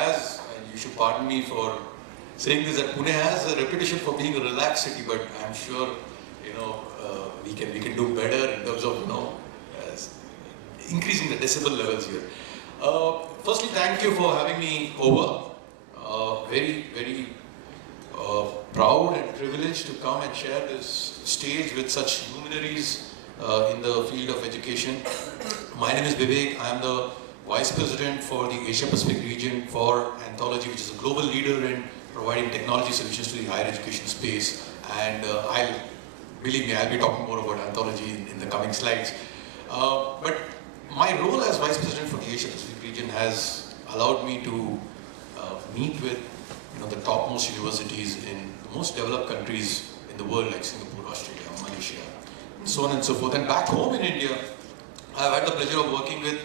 has, and you should pardon me for saying this, that Pune has a reputation for being a relaxed city, but I'm sure, we can do better in terms of, increasing the decibel levels here. Firstly, thank you for having me over. Very, very proud and privileged to come and share this stage with such luminaries in the field of education. My name is Vivek. I am the Vice President for the Asia Pacific region for Anthology, which is a global leader in providing technology solutions to the higher education space. And believe me, I'll be talking more about Anthology in the coming slides. But my role as Vice President for the Asia Pacific region has allowed me to meet with the topmost universities in the most developed countries in the world, like Singapore, Australia, Malaysia, and so on and so forth. And back home in India, I've had the pleasure of working with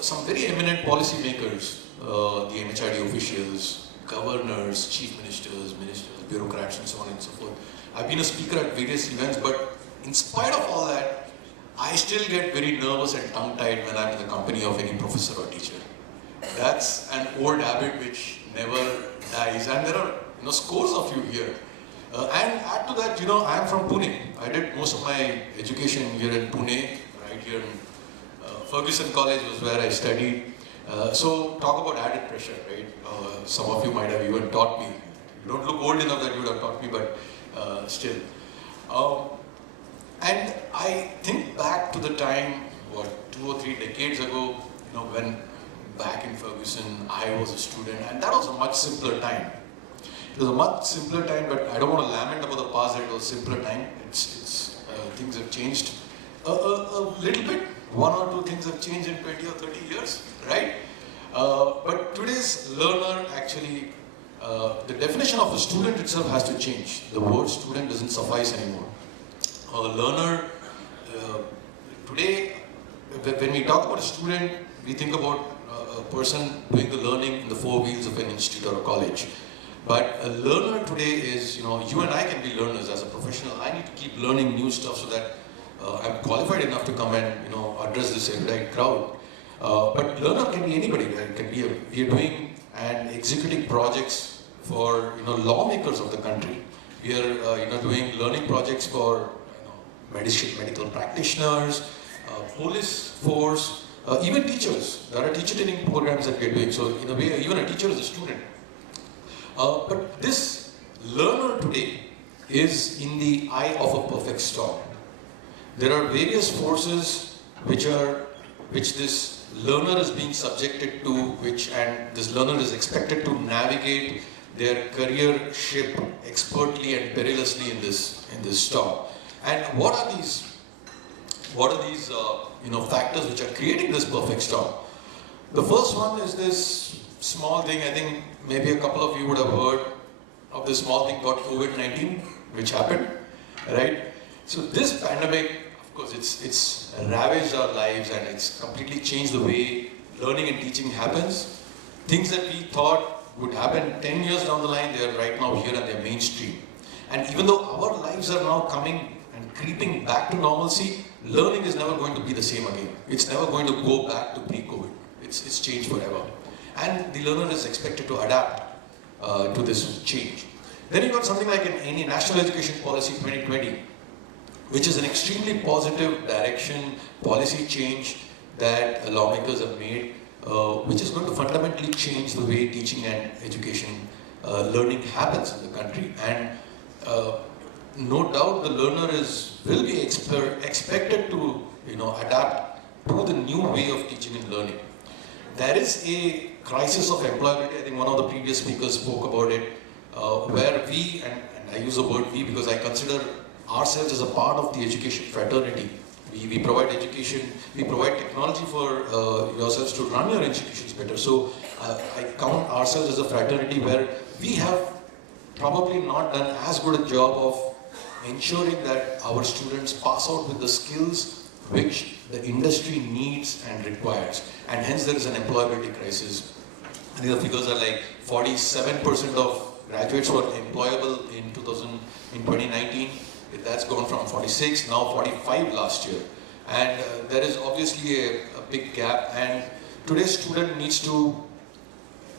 some very eminent policy makers, the MHRD officials, governors, chief ministers, bureaucrats, and so on and so forth. I've been a speaker at various events, but in spite of all that, I still get very nervous and tongue-tied when I'm in the company of any professor or teacher. That's an old habit which never dies, and there are scores of you here. And add to that, I'm from Pune. I did most of my education here in Pune, right here in Ferguson College was where I studied. So talk about added pressure, right? Some of you might have even taught me. You don't look old enough that you would have taught me, but still. And I think back to the time, 2 or 3 decades ago, when back in Ferguson, I was a student, and that was a much simpler time. It was a much simpler time, but I don't want to lament about the past, that it was a simpler time. Things have changed a little bit. 1 or 2 things have changed in 20 or 30 years, right? But today's learner actually, the definition of a student itself has to change. The word student doesn't suffice anymore. A learner, today, when we talk about a student, we think about a person doing the learning in the 4 wheels of an institute or a college. But a learner today is, you and I can be learners as a professional. I need to keep learning new stuff so that I'm qualified enough to come and address this erudite crowd. But learner can be anybody, right? It can be we are doing and executing projects for lawmakers of the country. We are doing learning projects for medical practitioners, police force, even teachers. There are teacher training programs that we are doing. So in a way, even a teacher is a student. But this learner today is in the eye of a perfect storm. There are various forces which this learner is being subjected to, and this learner is expected to navigate their career ship expertly and perilously in this storm. And what are these factors which are creating this perfect storm? The first one is this small thing. I think maybe a couple of you would have heard of this small thing called COVID-19, which happened, right? So this pandemic, of course, it's ravaged our lives and it's completely changed the way learning and teaching happens. Things that we thought would happen 10 years down the line, they are right now here and they're mainstream. And even though our lives are now coming and creeping back to normalcy, learning is never going to be the same again. It's never going to go back to pre-COVID. It's changed forever. And the learner is expected to adapt to this change. Then you've got something like any National Education Policy 2020, which is an extremely positive direction, policy change that lawmakers have made, which is going to fundamentally change the way teaching and education learning happens in the country. And no doubt the learner will be expected to adapt to the new way of teaching and learning. There is a crisis of employability. I think one of the previous speakers spoke about it, where we, and I use the word we because I consider ourselves as a part of the education fraternity. We provide education, we provide technology for yourselves to run your institutions better. So I count ourselves as a fraternity where we have probably not done as good a job of ensuring that our students pass out with the skills which the industry needs and requires. And hence there is an employability crisis. I think the figures are like 47% of graduates were employable in 2019. That's gone from 46, now 45 last year. And there is obviously a big gap, and today's student needs to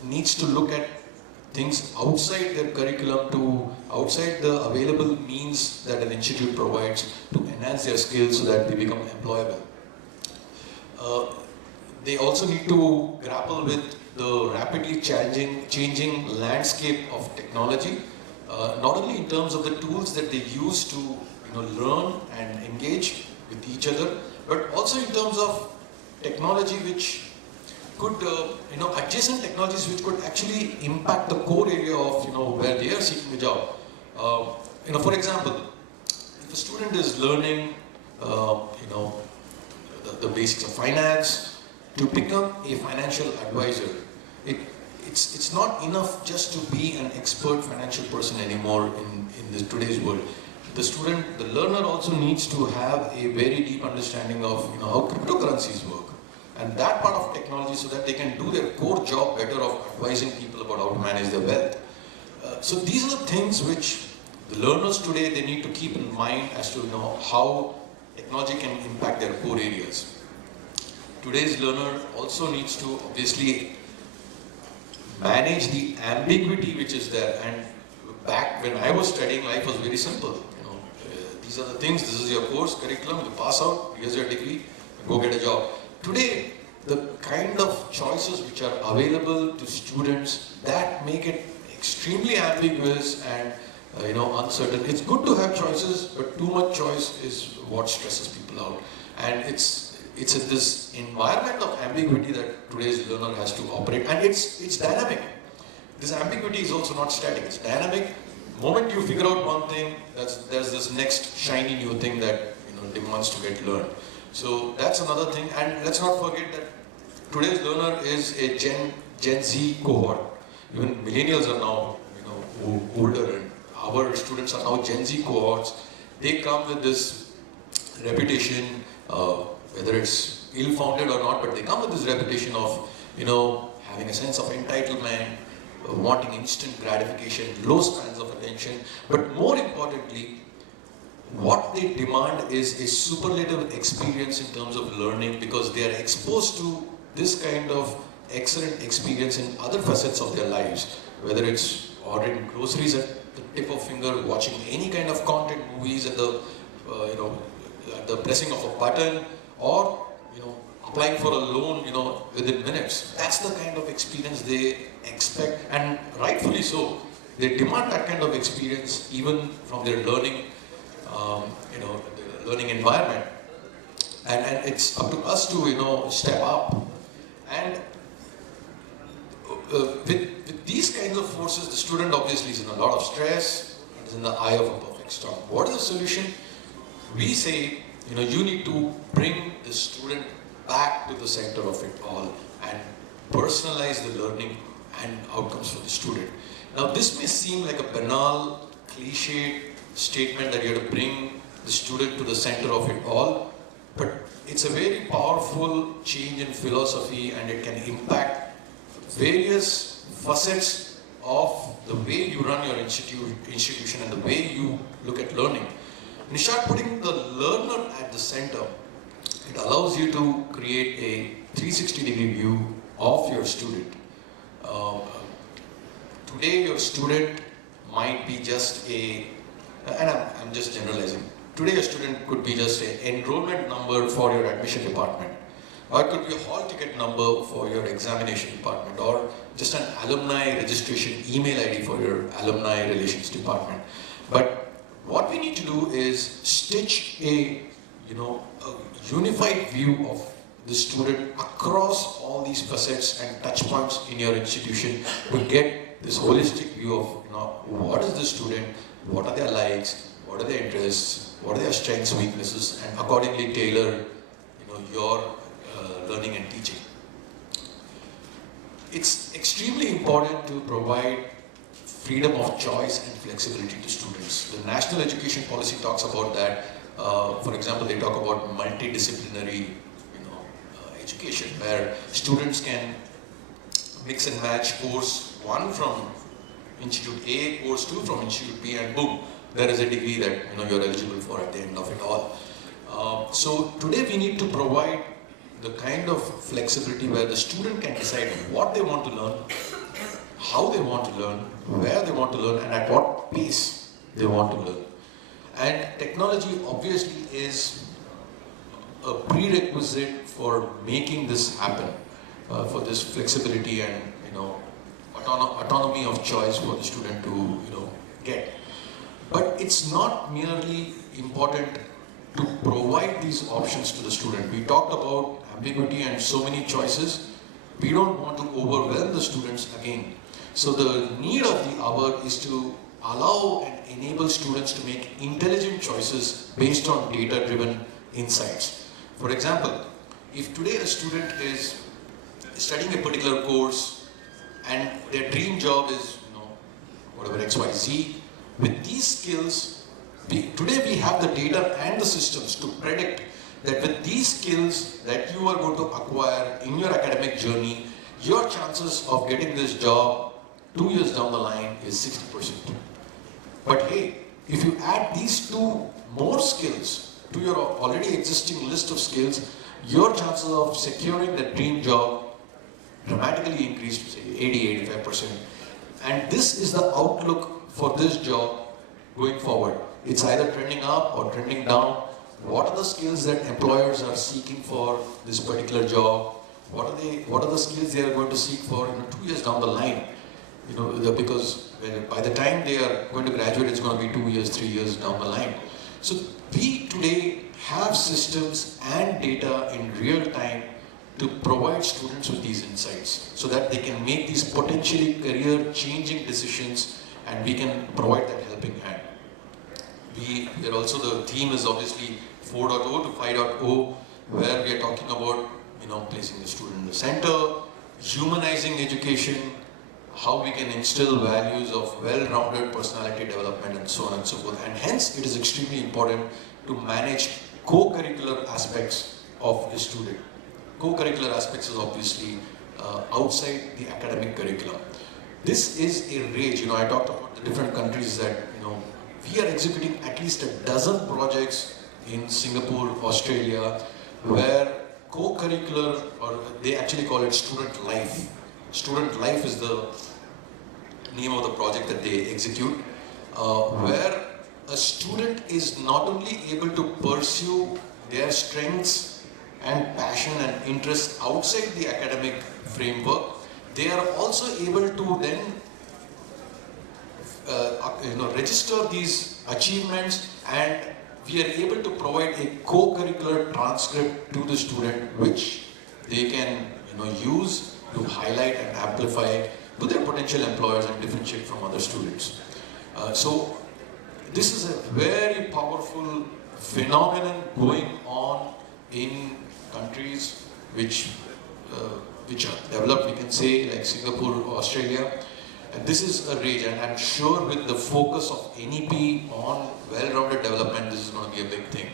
needs to look at things outside their curriculum, to outside the available means that an institute provides to enhance their skills so that they become employable. They also need to grapple with the rapidly changing landscape of technology, not only in terms of the tools that they use to learn and engage with each other, but also in terms of technology which could, adjacent technologies which could actually impact the core area of, where they are seeking a job. For example, if a student is learning, the basics of finance, to become a financial advisor, it's not enough just to be an expert financial person anymore in today's world. The learner also needs to have a very deep understanding of how cryptocurrencies work, and that part of technology, so that they can do their core job better of advising people about how to manage their wealth. So these are the things which the learners today, they need to keep in mind as to how technology can impact their core areas. Today's learner also needs to obviously manage the ambiguity which is there. And back when I was studying, life was very simple. These are the things, this is your course, curriculum, you pass out, here's your degree, go get a job. Today, the kind of choices which are available to students, that make it extremely ambiguous and uncertain. It's good to have choices, but too much choice is what stresses people out. And it's in this environment of ambiguity that today's learner has to operate, and it's dynamic. This ambiguity is also not static, it's dynamic. The moment you figure out one thing, there's this next shiny new thing that demands to get learned. So that's another thing, and let's not forget that today's learner is a Gen Z cohort. Even millennials are now older, and our students are now Gen Z cohorts. They come with this reputation, whether it's ill-founded or not, but they come with this reputation of, having a sense of entitlement, wanting instant gratification, low spans of attention, but more importantly, what they demand is a superlative experience in terms of learning, because they are exposed to this kind of excellent experience in other facets of their lives, whether it's ordering groceries at the tip of finger, watching any kind of content, movies at the, at the pressing of a button, or applying for a loan, within minutes. That's the kind of experience they expect, and rightfully so. They demand that kind of experience even from their learning, learning environment. And it's up to us to, step up. And with these kinds of forces, the student obviously is in a lot of stress, and is in the eye of a perfect storm. What is the solution? We say, you need to bring the student back to the center of it all and personalize the learning and outcomes for the student. Now, this may seem like a banal, cliche statement that you have to bring the student to the center of it all, but it's a very powerful change in philosophy, and it can impact various facets of the way you run your institution and the way you look at learning. When you start putting the learner at the center, it allows you to create a 360-degree view of your student. Today, your student might be just and I'm just generalizing. Today, your student could be just an enrollment number for your admission department, or it could be a hall ticket number for your examination department, or just an alumni registration email ID for your alumni relations department. But what we need to do is stitch a unified view of the student across all these facets and touch points in your institution to get this holistic view of what is the student, what are their likes, what are their interests, what are their strengths, weaknesses, and accordingly tailor your learning and teaching. It's extremely important to provide freedom of choice and flexibility to students. The National Education Policy talks about that. For example, they talk about multidisciplinary education, where students can mix and match course 1 from Institute A, course 2 from Institute B, and boom, there is a degree that you're eligible for at the end of it all. So today we need to provide the kind of flexibility where the student can decide what they want to learn, how they want to learn, where they want to learn, and at what pace they want to learn. And technology obviously is a prerequisite for making this happen, for this flexibility and autonomy of choice for the student to get. But it's not merely important to provide these options to the student. We talked about ambiguity and so many choices. We don't want to overwhelm the students again. So the need of the hour is to allow and enable students to make intelligent choices based on data-driven insights. For example, if today a student is studying a particular course and their dream job is, whatever XYZ, with these skills, today we have the data and the systems to predict that with these skills that you are going to acquire in your academic journey, your chances of getting this job 2 years down the line is 60%. But hey, if you add these 2 more skills to your already existing list of skills, your chances of securing that dream job dramatically increase to say 80-85%. And this is the outlook for this job going forward. It's either trending up or trending down. What are the skills that employers are seeking for this particular job? What are the skills they are going to seek for 2 years down the line? Because by the time they are going to graduate, it's going to be 2 years, 3 years down the line. So we today have systems and data in real time to provide students with these insights so that they can make these potentially career-changing decisions, and we can provide that helping hand. We are also, the theme is obviously 4.0 to 5.0, where we are talking about placing the student in the center, humanizing education, how we can instill values of well-rounded personality development, and so on and so forth. And hence, it is extremely important to manage co-curricular aspects of the student. Co-curricular aspects is obviously outside the academic curriculum. This is a rage. I talked about the different countries that we are executing at least a dozen projects in Singapore, Australia, where co-curricular, or they actually call it student life. Student life is the name of the project that they execute, where a student is not only able to pursue their strengths and passion and interests outside the academic framework, they are also able to then register these achievements, and we are able to provide a co-curricular transcript to the student which they can use to highlight and amplify to their potential employers and differentiate from other students. So this is a very powerful phenomenon going on in countries which are developed, we can say, like Singapore, Australia. And this is a rage, and I'm sure with the focus of NEP on well-rounded development, this is going to be a big thing.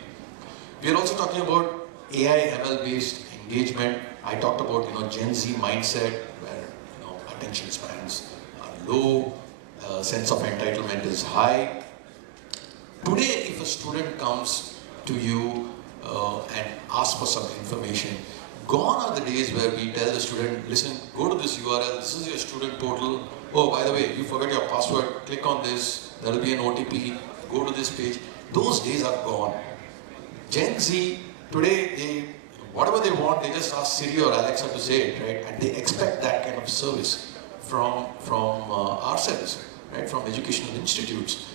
We are also talking about AI ML based engagement. I talked about Gen Z mindset, where attention spans are low, sense of entitlement is high. Today, if a student comes to you and asks for some information, gone are the days where we tell the student, listen, go to this URL, this is your student portal. Oh, by the way, you forgot your password, click on this, there will be an OTP, go to this page. Those days are gone. Gen Z, today, whatever they want, they just ask Siri or Alexa to say it, right? And they expect that kind of service from ourselves, right? From educational institutes.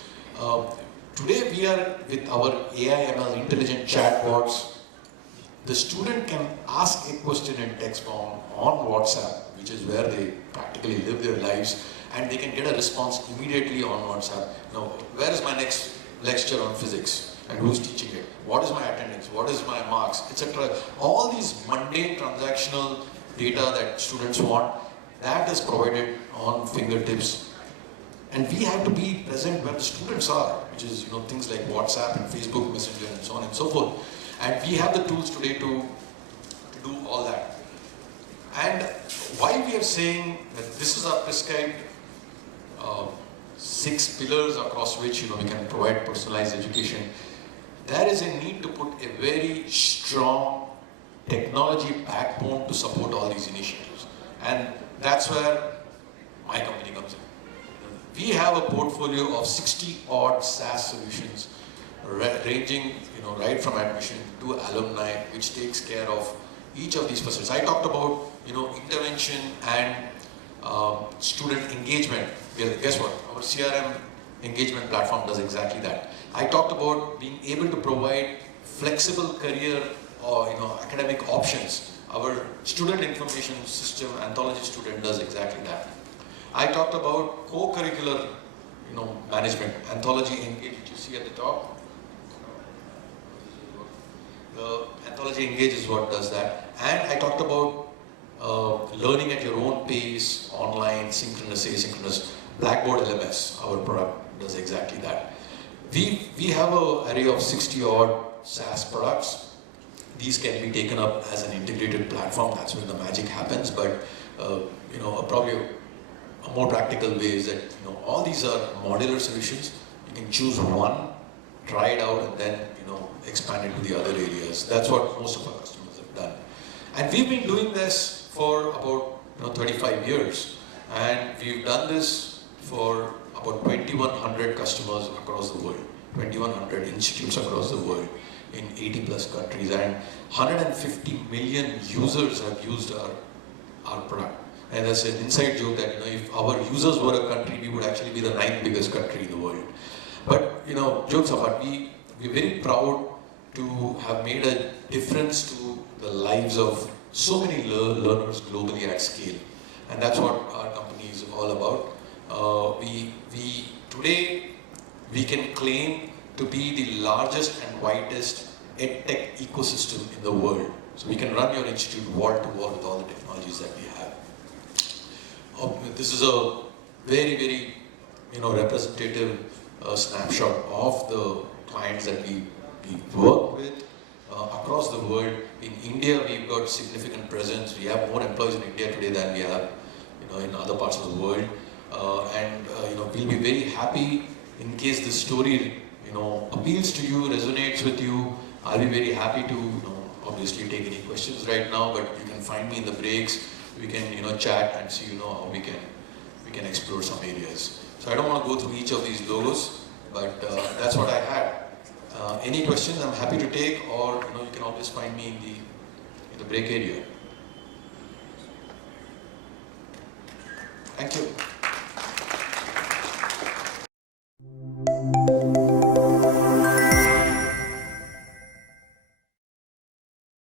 Today we are with our AI ML intelligent chatbots. The student can ask a question in text form on WhatsApp, which is where they practically live their lives, and they can get a response immediately on WhatsApp. Now, where is my next lecture on physics? And who's teaching it? What is my attendance? What is my marks? Etc. All these mundane transactional data that students want, that is provided on fingertips. And we have to be present where the students are, which is things like WhatsApp and Facebook Messenger and so on and so forth. And we have the tools today to do all that. And why we are saying that this is our prescribed 6 pillars across which we can provide personalized education, there is a need to put a very strong technology backbone to support all these initiatives. And that's where my company comes We have a portfolio of 60 odd SaaS solutions, ranging right from admission to alumni, which takes care of each of these facets. I talked about intervention and student engagement. Well, guess what? Our CRM engagement platform does exactly that. I talked about being able to provide flexible career or academic options. Our student information system, Anthology Student, does exactly that. I talked about co-curricular management, Anthology Engage, which you see at the top. The Anthology Engage is what does that. And I talked about learning at your own pace, online, synchronous, asynchronous. Blackboard LMS, our product, does exactly that. We have an array of 60 odd SaaS products. These can be taken up as an integrated platform. That's where the magic happens. But probably a more practical way is that all these are modular solutions. You can choose one, try it out, and then expand it to the other areas. That's what most of our customers have done. And we've been doing this for about 35 years, and we've done this for about 2,100 customers across the world, 2,100 institutes across the world in 80 plus countries, and 150 million users have used our product. And that's an inside joke that if our users were a country, we would actually be the 9th biggest country in the world. But jokes apart, we're very proud to have made a difference to the lives of so many learners globally at scale. And that's what our company is all about. Today, we can claim to be the largest and widest EdTech ecosystem in the world. So we can run your institute wall to wall with all the technologies that we have. This is a very, very representative snapshot of the clients that we work with across the world. In India, we've got significant presence. We have more employees in India today than we have in other parts of the world. We'll be very happy in case this story appeals to you, resonates with you. I'll be very happy to obviously take any questions right now, but you can find me in the breaks. We can chat and see how we can explore some areas. So I don't want to go through each of these logos, but that's what I had. Any questions I'm happy to take, or you can always find me in the break area. Thank you.